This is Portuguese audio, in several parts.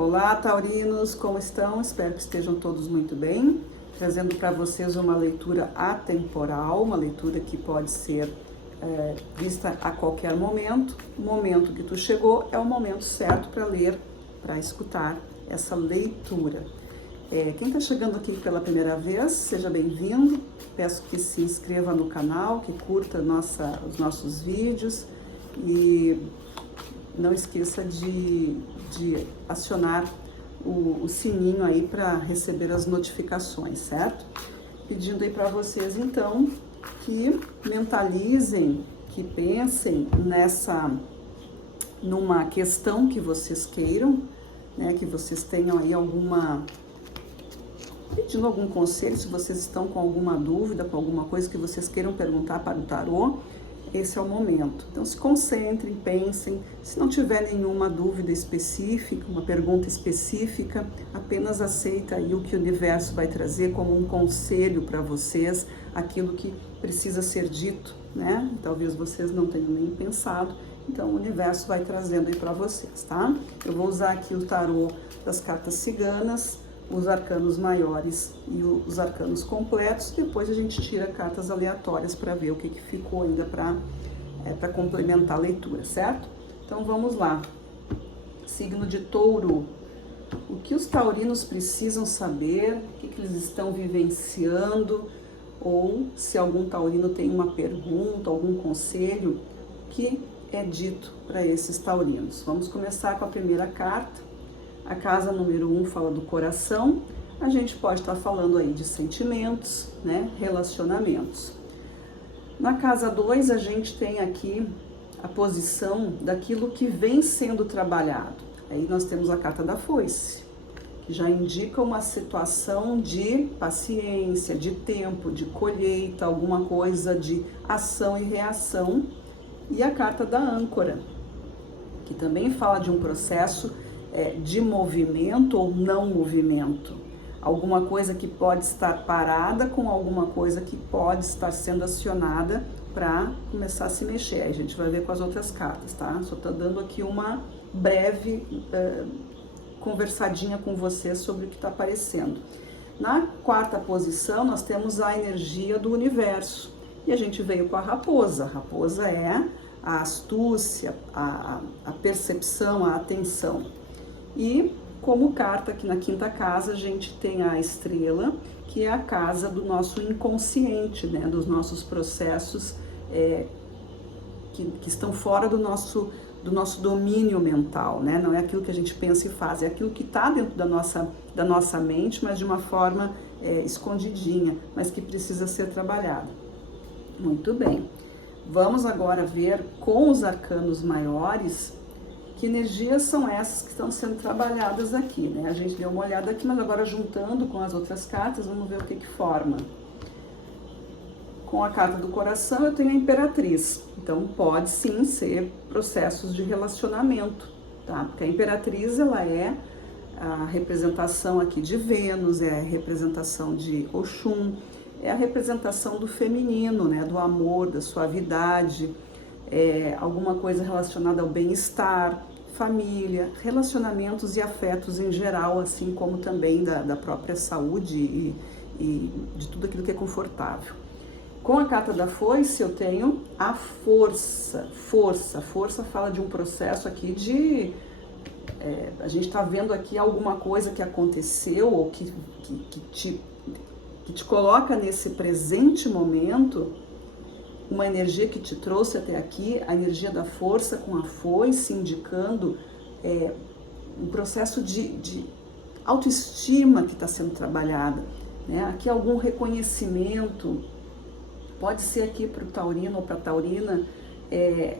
Olá, taurinos, como estão? Espero que estejam todos muito bem. Trazendo para vocês uma leitura atemporal, uma leitura que pode ser vista a qualquer momento. O momento que tu chegou é o momento certo para ler, para escutar essa leitura. Quem está chegando aqui pela primeira vez, seja bem-vindo. Peço que se inscreva no canal, que curta os nossos vídeos e não esqueça de acionar o sininho aí para receber as notificações, certo? Pedindo aí para vocês, então, que mentalizem, que pensem numa questão que vocês queiram, né? Que vocês tenham aí pedindo algum conselho, se vocês estão com alguma dúvida, com alguma coisa que vocês queiram perguntar para o tarô, esse é o momento. Então se concentrem, pensem, se não tiver nenhuma dúvida específica, uma pergunta específica, apenas aceita aí o que o universo vai trazer como um conselho para vocês, aquilo que precisa ser dito, né? Talvez vocês não tenham nem pensado, então o universo vai trazendo aí para vocês, tá? Eu vou usar aqui o tarô das cartas ciganas, os arcanos maiores e os arcanos completos. Depois a gente tira cartas aleatórias para ver o que ficou ainda para complementar a leitura, certo? Então vamos lá. Signo de Touro. O que os taurinos precisam saber, o que eles estão vivenciando, ou se algum taurino tem uma pergunta, algum conselho, o que é dito para esses taurinos. Vamos começar com a primeira carta. A casa número 1 fala do coração, a gente pode estar falando aí de sentimentos, né, relacionamentos. Na casa 2 a gente tem aqui a posição daquilo que vem sendo trabalhado. Aí nós temos a carta da foice, que já indica uma situação de paciência, de tempo, de colheita, alguma coisa de ação e reação. E a carta da âncora, que também fala de um processo de movimento ou não movimento, alguma coisa que pode estar parada com alguma coisa que pode estar sendo acionada para começar a se mexer. Aí a gente vai ver com as outras cartas, tá? Só tô dando aqui uma breve conversadinha com você sobre o que está aparecendo. Na quarta posição nós temos a energia do universo e a gente veio com a raposa. A raposa é a astúcia, a percepção, a atenção. E como carta aqui na quinta casa a gente tem a estrela, que é a casa do nosso inconsciente, né? Dos nossos processos que estão fora do nosso domínio mental, né? Não é aquilo que a gente pensa e faz, é aquilo que está dentro da nossa mente, mas de uma forma escondidinha, mas que precisa ser trabalhada. Muito bem. Vamos agora ver com os arcanos maiores que energias são essas que estão sendo trabalhadas aqui, né? A gente deu uma olhada aqui, mas agora juntando com as outras cartas, vamos ver o que forma. Com a carta do coração eu tenho a Imperatriz, então pode sim ser processos de relacionamento, tá? Porque a Imperatriz, ela é a representação aqui de Vênus, é a representação de Oxum, é a representação do feminino, né? Do amor, da suavidade, alguma coisa relacionada ao bem-estar, família, relacionamentos e afetos em geral, assim como também da própria saúde e de tudo aquilo que é confortável. Com a carta da foice eu tenho a força. Força fala de um processo aqui de... a gente está vendo aqui alguma coisa que aconteceu ou que te coloca nesse presente momento, uma energia que te trouxe até aqui, a energia da força com a foice, indicando um processo de autoestima que está sendo trabalhada, né? Aqui algum reconhecimento, pode ser aqui para o taurino ou para a taurina,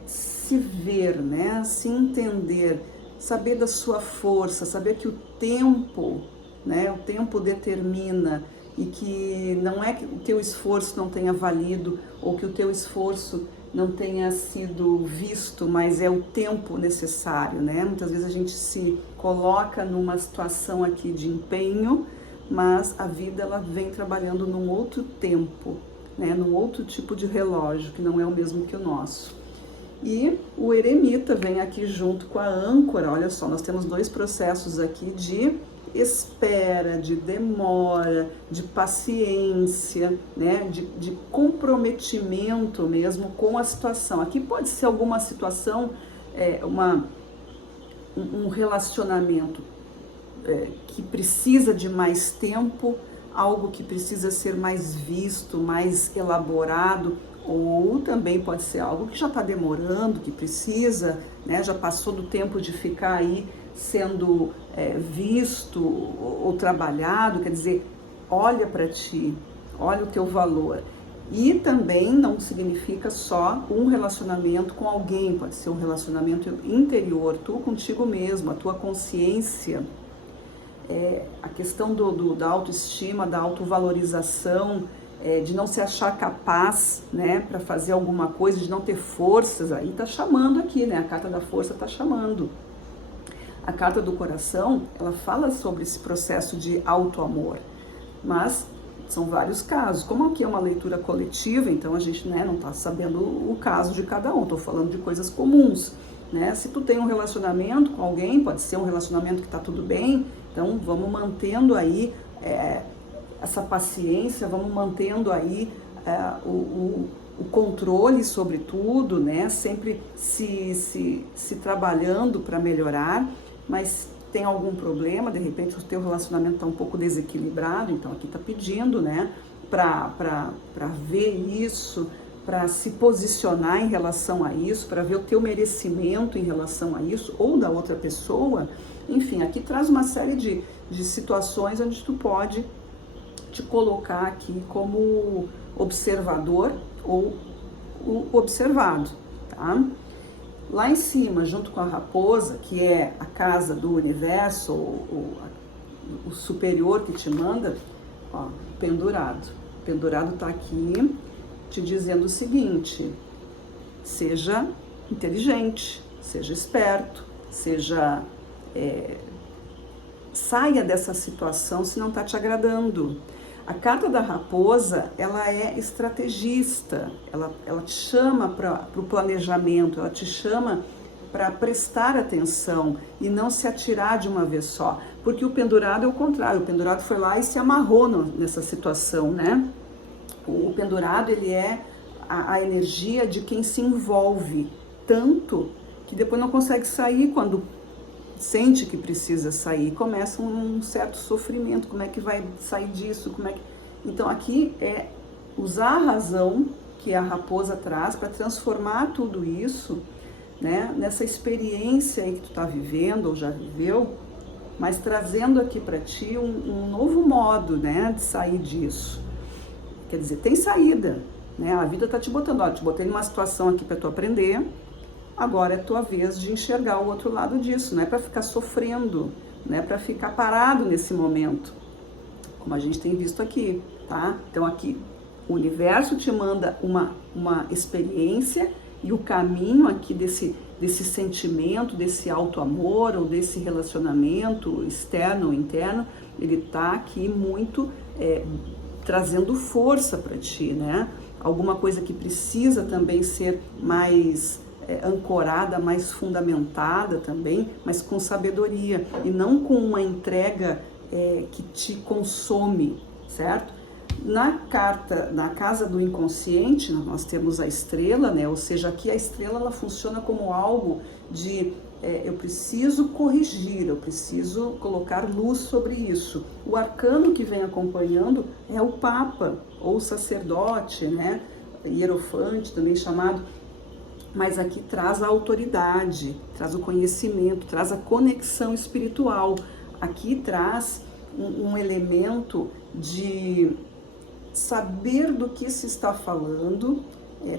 se ver, né? Se entender, saber da sua força, saber que o tempo, né? O tempo determina, e que não é que o teu esforço não tenha valido ou que o teu esforço não tenha sido visto, mas é o tempo necessário, né? Muitas vezes a gente se coloca numa situação aqui de empenho, mas a vida ela vem trabalhando num outro tempo, né? Num outro tipo de relógio que não é o mesmo que o nosso. E o eremita vem aqui junto com a âncora. Olha só, nós temos dois processos aqui de espera, de demora, de paciência, né? de comprometimento mesmo com a situação. Aqui pode ser alguma situação, um relacionamento que precisa de mais tempo, algo que precisa ser mais visto, mais elaborado, ou também pode ser algo que já está demorando, que precisa, né, já passou do tempo de ficar aí sendo visto ou trabalhado. Quer dizer, olha para ti, olha o teu valor. E também não significa só um relacionamento com alguém, pode ser um relacionamento interior, tu contigo mesmo, a tua consciência, a questão da autoestima, da autovalorização, de não se achar capaz, né, para fazer alguma coisa, de não ter forças. Aí tá chamando aqui, né, a carta da força tá chamando. A carta do coração, ela fala sobre esse processo de auto-amor, mas são vários casos. Como aqui é uma leitura coletiva, então a gente, né, não está sabendo o caso de cada um, estou falando de coisas comuns, né? Se tu tem um relacionamento com alguém, pode ser um relacionamento que está tudo bem, então vamos mantendo aí essa paciência, vamos mantendo aí o controle sobre tudo, né? Sempre se trabalhando para melhorar, mas tem algum problema, de repente o teu relacionamento está um pouco desequilibrado, então aqui está pedindo, né, para ver isso, para se posicionar em relação a isso, para ver o teu merecimento em relação a isso, ou da outra pessoa. Enfim, aqui traz uma série de situações onde tu pode te colocar aqui como observador ou o observado, tá? Lá em cima, junto com a raposa, que é a casa do universo, o superior que te manda, ó, pendurado. O pendurado tá aqui te dizendo o seguinte: seja inteligente, seja esperto, saia dessa situação se não tá te agradando. A carta da raposa, ela é estrategista, ela te chama para o planejamento, ela te chama para prestar atenção e não se atirar de uma vez só, porque o pendurado é o contrário, o pendurado foi lá e se amarrou nessa situação, né? O pendurado, ele é a energia de quem se envolve tanto que depois não consegue sair quando sente que precisa sair, começa um certo sofrimento. Como é que vai sair disso? Então aqui é usar a razão que a raposa traz para transformar tudo isso, né, nessa experiência aí que tu tá vivendo ou já viveu, mas trazendo aqui para ti um novo modo, né, de sair disso. Quer dizer, tem saída, né? A vida tá te botando, ó, te botei numa situação aqui para tu aprender. Agora é tua vez de enxergar o outro lado disso, não é para ficar sofrendo, não é para ficar parado nesse momento, como a gente tem visto aqui, tá? Então aqui o universo te manda uma experiência e o caminho aqui desse sentimento, desse auto-amor ou desse relacionamento externo ou interno, ele tá aqui muito trazendo força para ti, né? Alguma coisa que precisa também ser mais ancorada, mais fundamentada também, mas com sabedoria e não com uma entrega que te consome, certo? Na casa do inconsciente, nós temos a estrela, né? Ou seja, aqui a estrela ela funciona como algo de eu preciso corrigir, eu preciso colocar luz sobre isso. O arcano que vem acompanhando é o Papa ou o sacerdote, né? Hierofante, também chamado. Mas aqui traz a autoridade, traz o conhecimento, traz a conexão espiritual. Aqui traz um elemento de saber do que se está falando,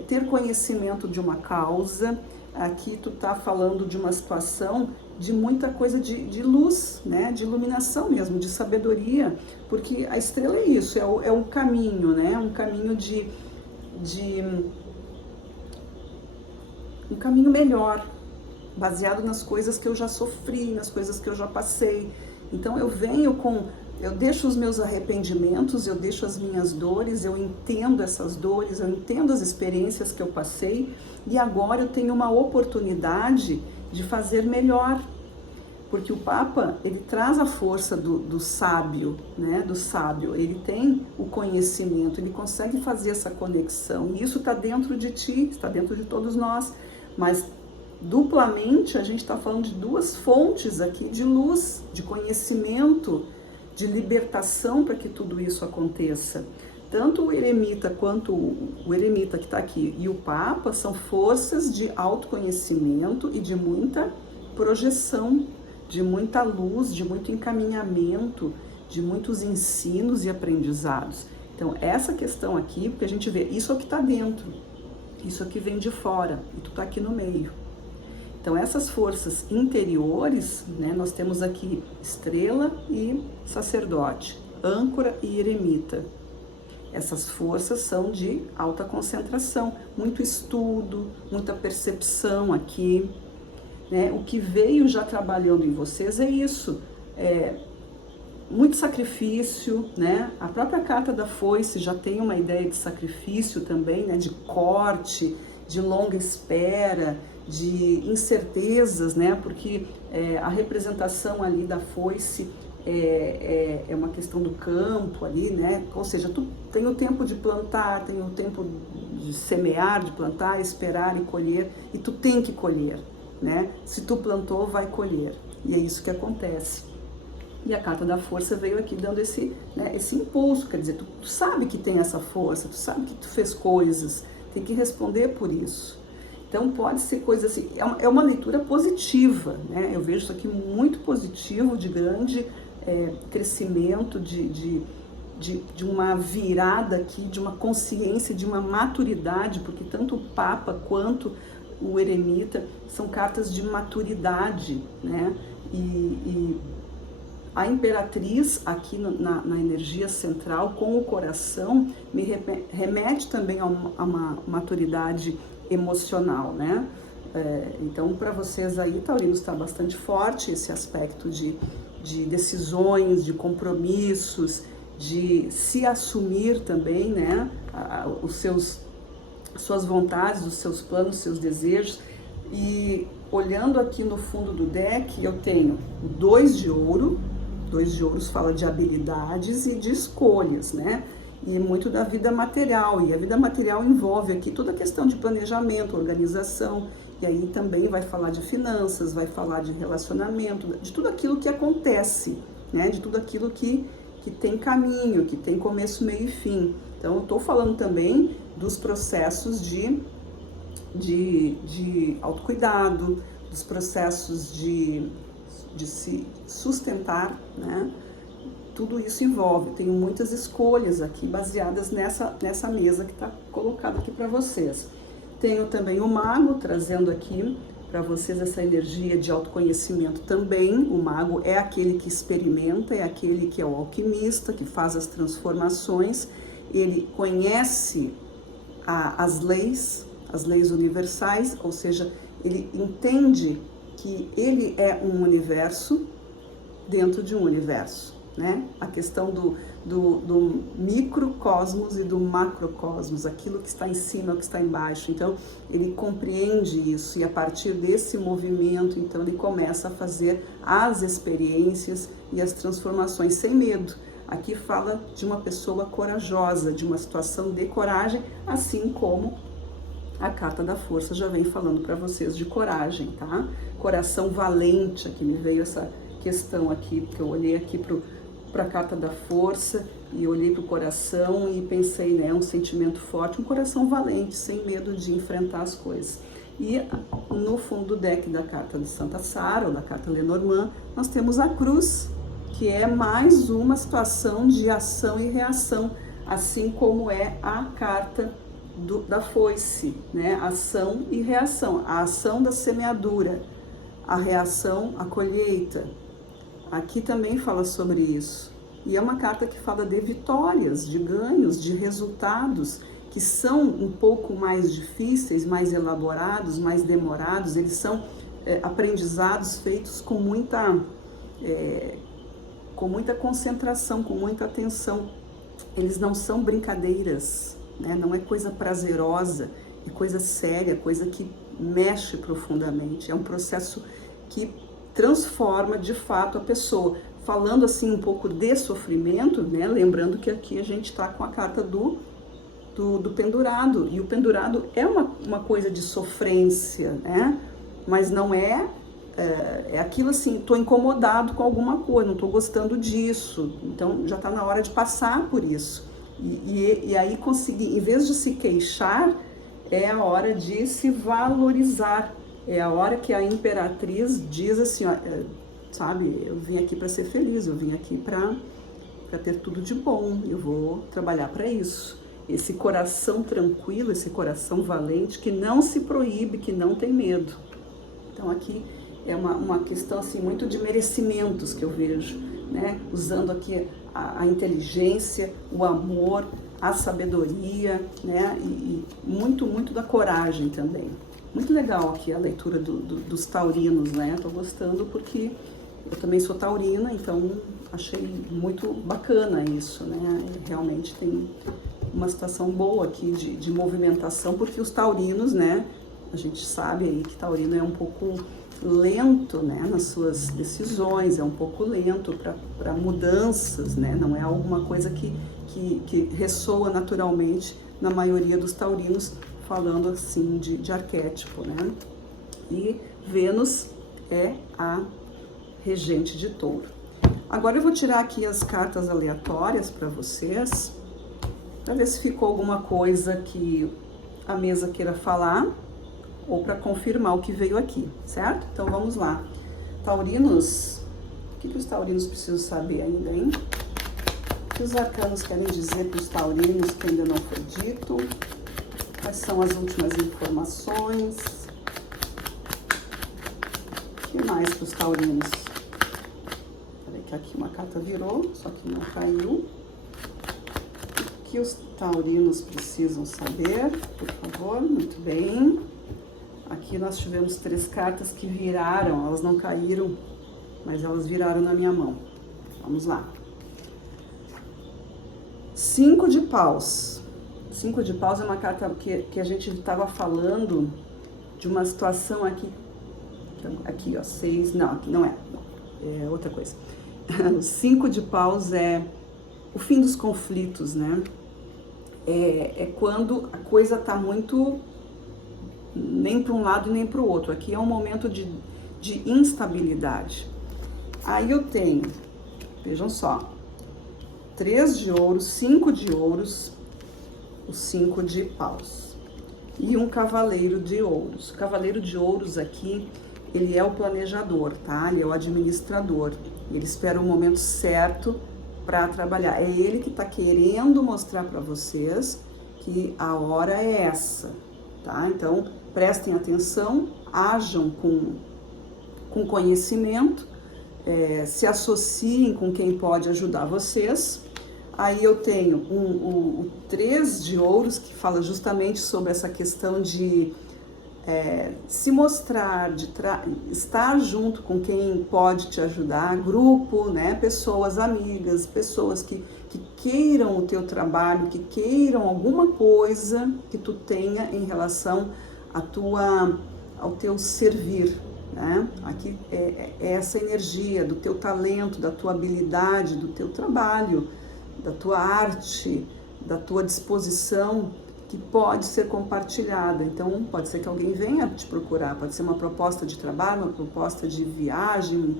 ter conhecimento de uma causa. Aqui tu tá falando de uma situação de muita coisa de luz, né? De iluminação mesmo, de sabedoria, porque a estrela é isso, é um caminho, né? Um caminho um caminho melhor, baseado nas coisas que eu já sofri, nas coisas que eu já passei. Então eu venho com eu deixo os meus arrependimentos, eu deixo as minhas dores, eu entendo essas dores, eu entendo as experiências que eu passei e agora eu tenho uma oportunidade de fazer melhor. Porque o Papa, ele traz a força do sábio, né? Do sábio, ele tem o conhecimento, ele consegue fazer essa conexão. E isso está dentro de ti, está dentro de todos nós. Mas duplamente a gente está falando de duas fontes aqui de luz, de conhecimento, de libertação para que tudo isso aconteça. Tanto o eremita quanto o eremita que está aqui e o Papa são forças de autoconhecimento e de muita projeção, de muita luz, de muito encaminhamento, de muitos ensinos e aprendizados. Então essa questão aqui, porque a gente vê, isso é o que está dentro, isso é o que vem de fora, e tu está aqui no meio. Então essas forças interiores, né, nós temos aqui estrela e sacerdote, âncora e eremita. Essas forças são de alta concentração, muito estudo, muita percepção aqui, né? O que veio já trabalhando em vocês é isso, muito sacrifício, né? A própria carta da foice já tem uma ideia de sacrifício também, né? De corte, de longa espera, de incertezas, né? Porque a representação ali da foice é uma questão do campo ali, né? Ou seja, tu tem o tempo de plantar, tem o tempo de semear, de plantar, esperar e colher, e tu tem que colher, né? Se tu plantou, vai colher, e é isso que acontece. E a carta da força veio aqui dando esse, né, esse impulso, quer dizer, tu sabe que tem essa força, tu sabe que tu fez coisas, tem que responder por isso. Então pode ser coisa assim, é uma leitura positiva, né? Eu vejo isso aqui muito positivo, de grande crescimento, de uma virada aqui, de uma consciência, de uma maturidade, porque tanto o Papa quanto o eremita são cartas de maturidade, né? E a imperatriz aqui na energia central com o coração me remete também a uma maturidade emocional, né? Então para vocês aí, taurinos, está bastante forte esse aspecto de decisões, de compromissos, de se assumir também, né? Suas vontades, os seus planos, os seus desejos. E olhando aqui no fundo do deck, eu tenho 2 de ouro. 2 de ouros fala de habilidades e de escolhas, né? E muito da vida material. E a vida material envolve aqui toda a questão de planejamento, organização. E aí também vai falar de finanças, vai falar de relacionamento, de tudo aquilo que acontece, né? De tudo aquilo que tem caminho, que tem começo, meio e fim. Então eu estou falando também dos processos de autocuidado, dos processos de se sustentar, né? Tudo isso envolve, tenho muitas escolhas aqui baseadas nessa mesa que está colocada aqui para vocês. Tenho também o mago trazendo aqui para vocês essa energia de autoconhecimento também. O mago é aquele que experimenta, é aquele que é o alquimista, que faz as transformações, ele conhece as leis universais, ou seja, ele entende que ele é um universo dentro de um universo, né? A questão do microcosmos e do macrocosmos, aquilo que está em cima, o que está embaixo. Então, ele compreende isso e a partir desse movimento, então, ele começa a fazer as experiências e as transformações sem medo. Aqui fala de uma pessoa corajosa, de uma situação de coragem, assim como a carta da força já vem falando para vocês de coragem, tá? Coração valente, aqui me veio essa questão aqui, porque eu olhei aqui para a carta da força e olhei para o coração e pensei, né, um sentimento forte, um coração valente, sem medo de enfrentar as coisas. E no fundo do deck da carta de Santa Sara, ou da carta Lenormand, nós temos a cruz, que é mais uma situação de ação e reação, assim como é a carta da foice, né? Ação e reação, a ação da semeadura, a reação, a colheita. Aqui também fala sobre isso. E é uma carta que fala de vitórias, de ganhos, de resultados que são um pouco mais difíceis, mais elaborados, mais demorados. Eles são aprendizados feitos com com muita concentração, com muita atenção. Eles não são brincadeiras, né? Não é coisa prazerosa, é coisa séria, coisa que mexe profundamente. É um processo que transforma de fato a pessoa. Falando assim um pouco de sofrimento, né? Lembrando que aqui a gente está com a carta do pendurado, e o pendurado é uma coisa de sofrência, né? Mas não é aquilo assim, estou incomodado com alguma coisa, não estou gostando disso, então já está na hora de passar por isso. E aí conseguir, em vez de se queixar, é a hora de se valorizar, é a hora que a imperatriz diz assim, ó, sabe, eu vim aqui para ser feliz, eu vim aqui para ter tudo de bom, eu vou trabalhar para isso. Esse coração tranquilo, esse coração valente, que não se proíbe, que não tem medo. Então aqui é uma questão assim muito de merecimentos que eu vejo, né? Usando aqui a inteligência, o amor, a sabedoria, né? E muito, muito da coragem também. Muito legal aqui a leitura dos taurinos, né? Tô gostando porque eu também sou taurina, então achei muito bacana isso, né? Realmente tem uma situação boa aqui de movimentação, porque os taurinos, né? A gente sabe aí que taurino é um pouco lento, né, nas suas decisões, é um pouco lento para mudanças, né, não é alguma coisa que ressoa naturalmente na maioria dos taurinos, falando assim de arquétipo, né. E Vênus é a regente de Touro. Agora eu vou tirar aqui as cartas aleatórias para vocês, para ver se ficou alguma coisa que a mesa queira falar, ou para confirmar o que veio aqui, certo? Então vamos lá. Taurinos, o que os taurinos precisam saber ainda, hein? O que os arcanos querem dizer para os taurinos que ainda não foi dito? Quais são as últimas informações? O que mais para os taurinos? Peraí que aqui uma carta virou, só que não caiu. O que os taurinos precisam saber, por favor? Muito bem. Aqui nós tivemos 3 cartas que viraram, elas não caíram, mas elas viraram na minha mão. Vamos lá. 5 de paus. 5 de paus é uma carta que a gente estava falando de uma situação aqui. Aqui, ó, 6, não, aqui não é, é outra coisa. O 5 de paus é o fim dos conflitos, né? É quando a coisa tá muito nem para um lado nem para o outro. Aqui é um momento de instabilidade. Aí eu tenho, vejam só, 3 de ouros, 5 de ouros, o 5 de paus e um cavaleiro de ouros. O cavaleiro de ouros aqui, ele é o planejador, tá? Ele é o administrador. Ele espera o momento certo para trabalhar. É ele que está querendo mostrar para vocês que a hora é essa, tá? Então, prestem atenção, ajam com conhecimento, se associem com quem pode ajudar vocês. Aí eu tenho o 3 de ouros, que fala justamente sobre essa questão de se mostrar, de estar junto com quem pode te ajudar, grupo, né? Pessoas amigas, pessoas que queiram o teu trabalho, que queiram alguma coisa que tu tenha em relação ao teu servir, né? Aqui é essa energia do teu talento, da tua habilidade, do teu trabalho, da tua arte, da tua disposição, que pode ser compartilhada. Então, pode ser que alguém venha te procurar, pode ser uma proposta de trabalho, uma proposta de viagem,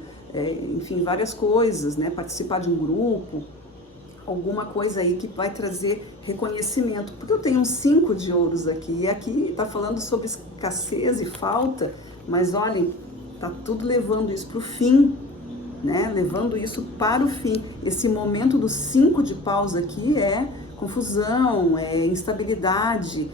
enfim, várias coisas, né? Participar de um grupo, alguma coisa aí que vai trazer reconhecimento. Porque eu tenho um 5 de ouros aqui, e aqui está falando sobre escassez e falta, mas olhem, tá tudo levando isso para o fim, né? Levando isso para o fim. Esse momento do 5 de paus aqui é confusão, é instabilidade,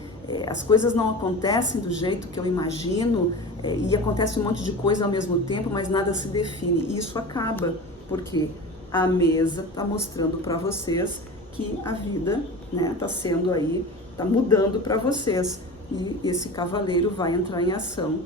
as coisas não acontecem do jeito que eu imagino, e acontece um monte de coisa ao mesmo tempo, mas nada se define. E isso acaba, porque a mesa está mostrando para vocês que a vida, né, tá sendo aí, tá mudando para vocês, e esse cavaleiro vai entrar em ação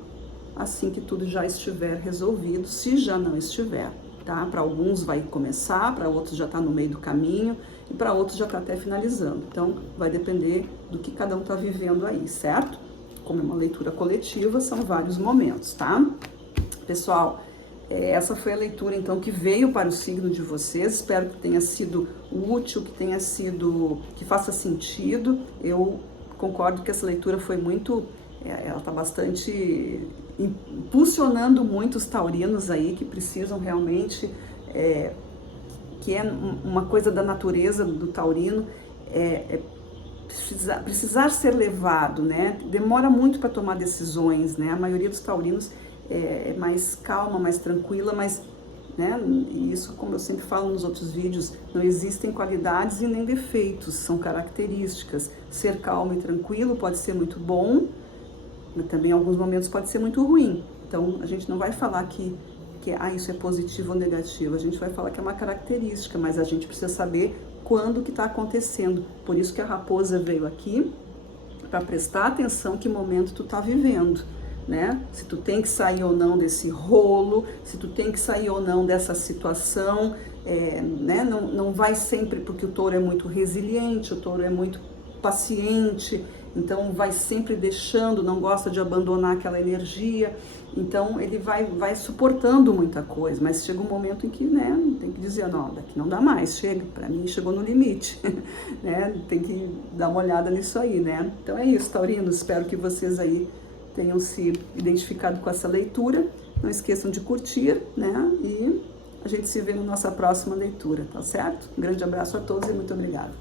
assim que tudo já estiver resolvido, se já não estiver, tá? Para alguns vai começar, para outros já está no meio do caminho e para outros já está até finalizando. Então, vai depender do que cada um está vivendo aí, certo? Como é uma leitura coletiva, são vários momentos, tá? Pessoal, essa foi a leitura, então, que veio para o signo de vocês. Espero que tenha sido útil, que faça sentido. Eu concordo que essa leitura foi muito, ela está bastante impulsionando muito os taurinos aí, que precisam realmente, que é uma coisa da natureza do taurino, precisar ser levado, né? Demora muito para tomar decisões, né? A maioria dos taurinos é mais calma, mais tranquila, mas, né? E isso, como eu sempre falo nos outros vídeos, não existem qualidades e nem defeitos, são características. Ser calmo e tranquilo pode ser muito bom, mas também em alguns momentos pode ser muito ruim. Então, a gente não vai falar que isso é positivo ou negativo, a gente vai falar que é uma característica, mas a gente precisa saber quando que está acontecendo. Por isso que a raposa veio aqui, para prestar atenção que momento tu está vivendo, né? Se tu tem que sair ou não desse rolo, se tu tem que sair ou não dessa situação, né? Não vai sempre, porque o touro é muito resiliente, o touro é muito paciente, então vai sempre deixando, não gosta de abandonar aquela energia, então ele vai suportando muita coisa, mas chega um momento em que, né, tem que dizer, não, daqui não dá mais, chega, para mim chegou no limite, né, tem que dar uma olhada nisso aí, né. Então é isso, taurinos, espero que vocês aí tenham se identificado com essa leitura, não esqueçam de curtir, né, e a gente se vê na nossa próxima leitura, tá certo? Um grande abraço a todos e muito obrigada.